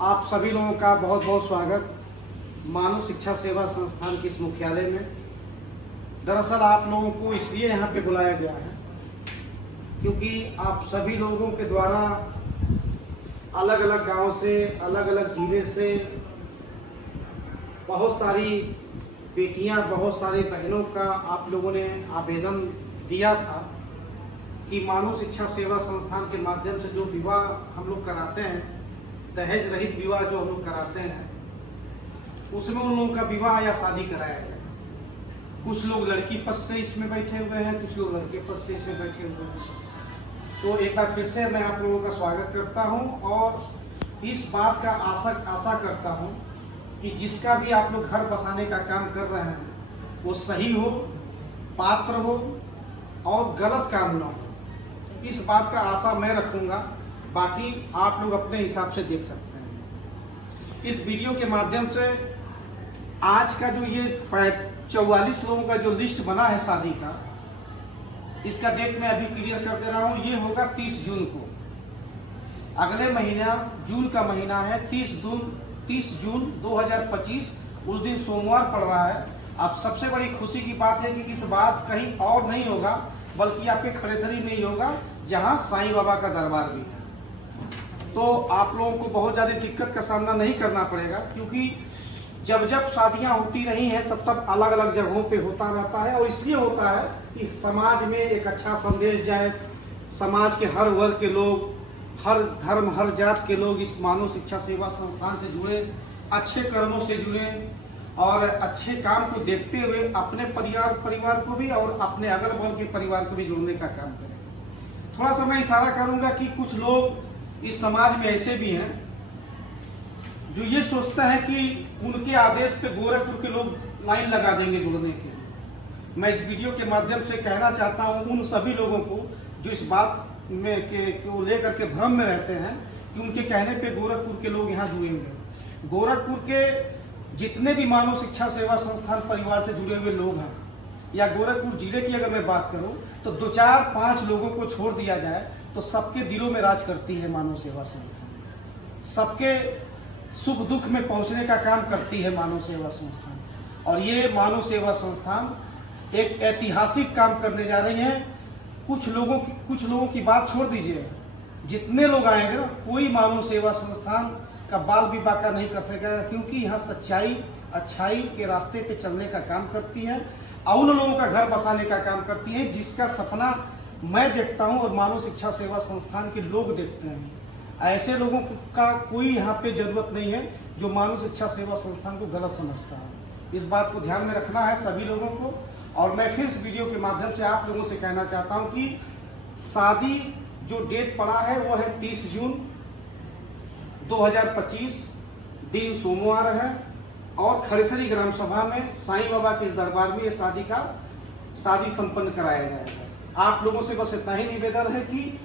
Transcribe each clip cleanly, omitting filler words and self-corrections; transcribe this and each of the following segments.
आप सभी लोगों का बहुत बहुत स्वागत मानव शिक्षा सेवा संस्थान के इस मुख्यालय में। दरअसल आप लोगों को इसलिए यहाँ पे बुलाया गया है क्योंकि आप सभी लोगों के द्वारा अलग अलग गांव से, अलग अलग जिले से बहुत सारी बेटियां, बहुत सारे बहनों का आप लोगों ने आवेदन दिया था कि मानव शिक्षा सेवा संस्थान के माध्यम से जो विवाह हम लोग कराते हैं, दहेज रहित विवाह जो हम लोग कराते हैं, उसमें उन लोगों का विवाह या शादी कराया जाए। कुछ लोग लड़की पक्ष से इसमें बैठे हुए हैं, कुछ लोग लड़के पक्ष से इसमें बैठे हुए हैं। तो एक बार फिर से मैं आप लोगों का स्वागत करता हूं और इस बात का आशा करता हूं कि जिसका भी आप लोग घर बसाने का काम कर रहे हैं वो सही हो, पात्र हो और गलत काम न हो। इस बात का आशा मैं रखूंगा, बाकी आप लोग अपने हिसाब से देख सकते हैं। इस वीडियो के माध्यम से आज का जो ये 44 लोगों का जो लिस्ट बना है शादी का, इसका डेट मैं अभी क्लियर कर दे रहा हूँ। ये होगा 30 जून को। अगले महीना जून का महीना है, 30 जून 2025, उस दिन सोमवार पड़ रहा है। अब सबसे बड़ी खुशी की बात है कि इस बार कहीं और नहीं होगा बल्कि आपके खड़ेसरी में ही होगा, जहाँ साईं बाबा का दरबार भी है। तो आप लोगों को बहुत ज़्यादा दिक्कत का सामना नहीं करना पड़ेगा, क्योंकि जब जब शादियां होती रही हैं तब तब अलग अलग जगहों पे होता रहता है। और इसलिए होता है कि समाज में एक अच्छा संदेश जाए, समाज के हर वर्ग के लोग, हर धर्म, हर जात के लोग इस मानव शिक्षा सेवा संस्थान से जुड़े, अच्छे कर्मों से जुड़े और अच्छे काम को देखते हुए अपने परिवार को भी और अपने अगल बगल के परिवार को भी जोड़ने का काम करें। थोड़ा सा मैं इशारा करूंगा कि कुछ लोग इस समाज में ऐसे भी हैं जो ये सोचता है कि उनके आदेश पे गोरखपुर के लोग लाइन लगा देंगे जुड़ने के लिए। मैं इस वीडियो के माध्यम से कहना चाहता हूं उन सभी लोगों को जो इस बात में को लेकर के भ्रम में रहते हैं कि उनके कहने पे गोरखपुर के लोग यहाँ जुड़ेंगे। गोरखपुर के जितने भी मानव शिक्षा सेवा संस्थान परिवार से जुड़े हुए लोग हैं, या गोरखपुर जिले की अगर मैं बात करूं तो 2, 4, 5 लोगों को छोड़ दिया जाए तो सबके दिलों में राज करती है मानव सेवा संस्थान। सबके सुख दुख में पहुंचने का काम करती है मानव सेवा संस्थान। और ये मानव सेवा संस्थान एक ऐतिहासिक काम करने जा रही है। कुछ लोगों की बात छोड़ दीजिए, जितने लोग आएंगे ना, कोई मानव सेवा संस्थान का बाल भी बाका नहीं कर सकेगा, क्योंकि यहाँ सच्चाई, अच्छाई के रास्ते पे चलने का काम करती है और उन लोगों का घर बसाने का काम करती है जिसका सपना मैं देखता हूँ और मानव शिक्षा सेवा संस्थान के लोग देखते हैं। ऐसे लोगों का कोई यहाँ पे जरूरत नहीं है जो मानव शिक्षा सेवा संस्थान को गलत समझता है। इस बात को ध्यान में रखना है सभी लोगों को। और मैं फिर इस वीडियो के माध्यम से आप लोगों से कहना चाहता हूँ कि शादी जो डेट पड़ा है वो है 30 जून 2025, दिन सोमवार है और खड़ेसरी ग्राम सभा में साईं बाबा के इस दरबार में ये शादी संपन्न कराया जाएगा। आप लोगों से बस इतना ही निवेदन है कि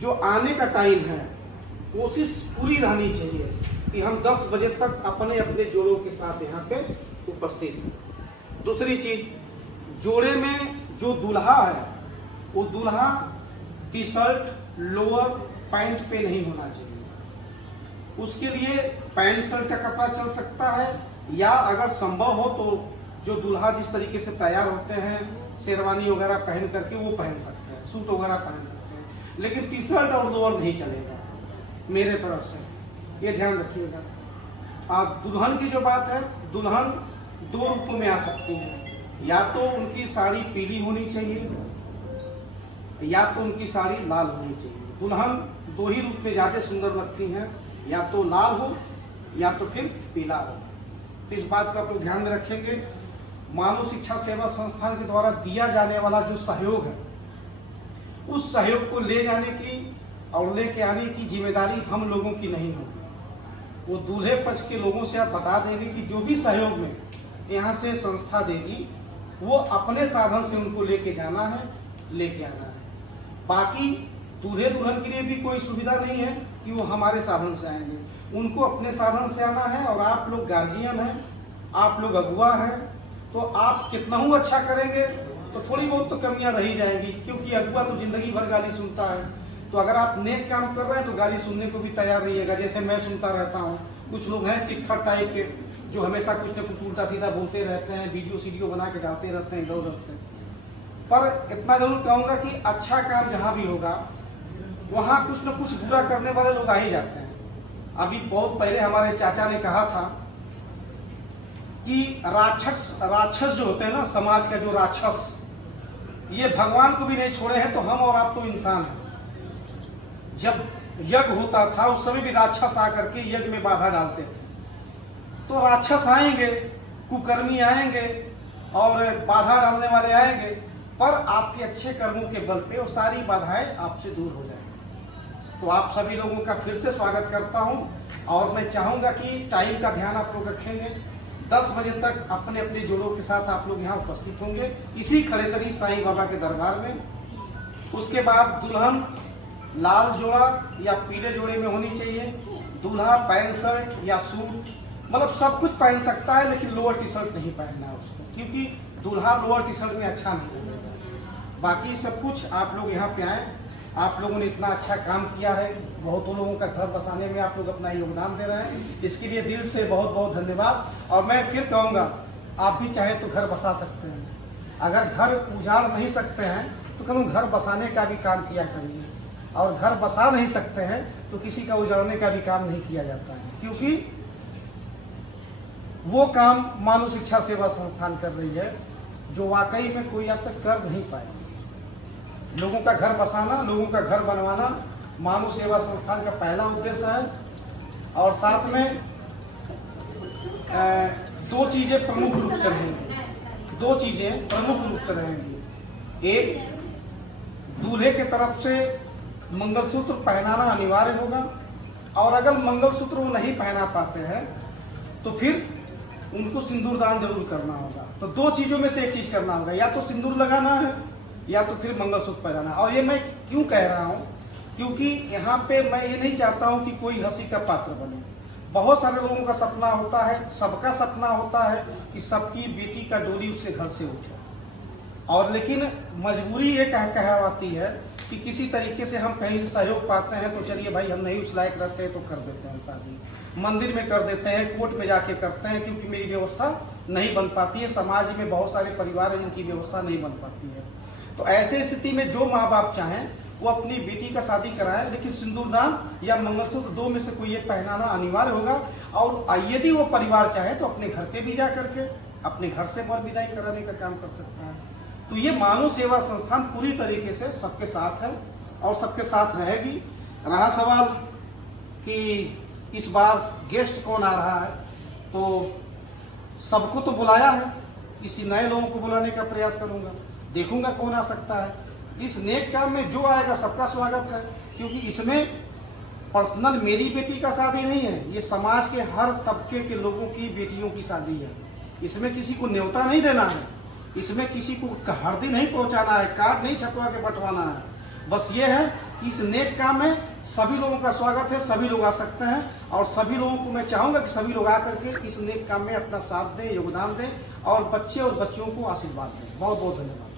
जो आने का टाइम है कोशिश पूरी रहनी चाहिए कि हम 10 बजे तक अपने अपने जोड़ों के साथ यहाँ पे उपस्थित हैं। दूसरी चीज, जोड़े में जो दूल्हा है वो दूल्हा टी शर्ट, लोअर, पैंट पे नहीं होना चाहिए। उसके लिए पैंट शर्ट का कपड़ा चल सकता है, या अगर संभव हो तो जो दूल्हा जिस तरीके से तैयार होते हैं शेरवानी वगैरह पहन करके वो पहन सकते हैं, सूट वगैरह पहन सकते हैं, लेकिन टी शर्ट और लोअर नहीं चलेगा मेरे तरफ से, ये ध्यान रखिएगा। आप दुल्हन की जो बात है, दुल्हन 2 रूपों में आ सकती है, या तो उनकी साड़ी पीली होनी चाहिए या तो उनकी साड़ी लाल होनी चाहिए। दुल्हन 2 ही रूप में ज़्यादा सुंदर लगती हैं, या तो लाल हो या तो फिर पीला हो। इस बात का आप लोग ध्यान में रखेंगे। मानव शिक्षा सेवा संस्थान के द्वारा दिया जाने वाला जो सहयोग है, उस सहयोग को ले जाने की और लेके आने की जिम्मेदारी हम लोगों की नहीं होगी। वो दूल्हे पक्ष के लोगों से आप बता देंगे कि जो भी सहयोग में यहाँ से संस्था देगी वो अपने साधन से उनको लेके जाना है, लेके आना है। बाकी दूल्हे दुल्हन के लिए भी कोई सुविधा नहीं है कि वो हमारे साधन से आएंगे, उनको अपने साधन से आना है। और आप लोग गार्जियन हैं, आप लोग अगुआ हैं, तो आप कितना ही अच्छा करेंगे तो थोड़ी बहुत तो कमियां रही जाएंगी, क्योंकि अगुआ तो जिंदगी भर गाली सुनता है। तो अगर आप नेक काम कर रहे हैं तो गाली सुनने को भी तैयार रहिएगा। जैसे मैं सुनता रहता हूँ, कुछ लोग हैं चिट्ठर टाइप के जो हमेशा कुछ न कुछ उल्टा सीधा बोलते रहते हैं, वीडियो बना के डालते रहते हैं इधर उधर से। पर इतना जरूर कहूँगा कि अच्छा काम जहाँ भी होगा वहाँ कुछ न कुछ बुरा करने वाले लोग आ ही जाते हैं। अभी बहुत पहले हमारे चाचा ने कहा था कि राक्षस जो होते हैं ना, समाज का जो राक्षस, ये भगवान को भी नहीं छोड़े हैं तो हम और आप तो इंसान हैं। जब यज्ञ होता था उस समय भी राक्षस आकर के यज्ञ में बाधा डालते थे। तो राक्षस आएंगे, कुकर्मी आएंगे और बाधा डालने वाले आएंगे, पर आपके अच्छे कर्मों के बल पे वो सारी बाधाएं आपसे दूर हो जाएंगी। तो आप सभी लोगों का फिर से स्वागत करता हूं और मैं चाहूंगा कि टाइम का ध्यान आप लोग रखेंगे। 10 बजे तक अपने अपने जोड़ों के साथ आप लोग यहाँ उपस्थित होंगे इसी खड़ेसरी साईं बाबा के दरबार में। उसके बाद दुल्हन लाल जोड़ा या पीले जोड़े में होनी चाहिए। दूल्हा पैंट शर्ट या सूट, मतलब सब कुछ पहन सकता है, लेकिन लोअर टी शर्ट नहीं पहनना है उसको, क्योंकि दूल्हा लोअर टी शर्ट में अच्छा नहीं लगेगा। बाकी सब कुछ आप लोग यहाँ पे आए। आप लोगों ने इतना अच्छा काम किया है, बहुतों लोगों का घर बसाने में आप लोग अपना योगदान दे रहे हैं, इसके लिए दिल से बहुत बहुत धन्यवाद। और मैं फिर कहूँगा, आप भी चाहे तो घर बसा सकते हैं। अगर घर उजाड़ नहीं सकते हैं तो कभी घर बसाने का भी काम किया करिए, और घर बसा नहीं सकते हैं तो किसी का उजाड़ने का भी काम नहीं किया जाता है, क्योंकि वो काम मानव शिक्षा सेवा संस्थान कर रही है जो वाकई में कोई आज तक कर नहीं पाए। लोगों का घर बसाना, लोगों का घर बनवाना मानव सेवा संस्थान का पहला उद्देश्य है। और साथ में 2 चीजें प्रमुख रूप से रहेंगी, 2 चीजें प्रमुख रूप से रहेंगी। एक, दूल्हे के तरफ से मंगलसूत्र पहनाना अनिवार्य होगा, और अगर मंगलसूत्र वो नहीं पहना पाते हैं तो फिर उनको सिंदूर दान जरूर करना होगा। तो 2 चीजों में से एक चीज करना होगा, या तो सिंदूर लगाना है या तो फिर मंगलसूत्र पहनाना। और ये मैं क्यों कह रहा हूँ, क्योंकि यहाँ पे मैं ये नहीं चाहता हूँ कि कोई हंसी का पात्र बने। बहुत सारे लोगों का सपना होता है, सबका सपना होता है कि सबकी बेटी का डोली उसके घर से उठे, और लेकिन मजबूरी ये कहवाती है कि किसी तरीके से हम कहीं सहयोग पाते हैं तो चलिए भाई, हम नहीं उस लायक रहते हैं तो कर देते हैं शादी, मंदिर में कर देते हैं, कोर्ट में जाके करते हैं, क्योंकि मेरी व्यवस्था नहीं बन पाती है। समाज में बहुत सारे परिवार हैं जिनकी व्यवस्था नहीं बन पाती है। तो ऐसे स्थिति में जो माँ बाप चाहें वो अपनी बेटी का शादी कराएं, लेकिन सिंदूरदान या मंगलसूत्र 2 में से कोई एक पहनाना अनिवार्य होगा। और यदि वो परिवार चाहे तो अपने घर पे भी जा करके अपने घर से वर विदाई कराने का काम कर सकता है। तो ये मानव सेवा संस्थान पूरी तरीके से सबके साथ है और सबके साथ रहेगी। रहा सवाल कि इस बार गेस्ट कौन आ रहा है, तो सबको तो बुलाया है, किसी नए लोगों को बुलाने का प्रयास करूंगा, देखूंगा कौन आ सकता है। इस नेक काम में जो आएगा सबका स्वागत है, क्योंकि इसमें पर्सनल मेरी बेटी का शादी नहीं है, ये समाज के हर तबके के लोगों की बेटियों की शादी है। इसमें किसी को न्योता नहीं देना है, इसमें किसी को हरदी नहीं पहुंचाना है, कार्ड नहीं छपवा के बंटवाना है। बस ये है कि इस नेक काम में सभी लोगों का स्वागत है, सभी लोग आ सकते हैं, और सभी लोगों को मैं चाहूँगा कि सभी लोग आकर के इस नेक काम में अपना साथ दें, योगदान दें, और बच्चे और बच्चियों को आशीर्वाद दें। बहुत बहुत धन्यवाद।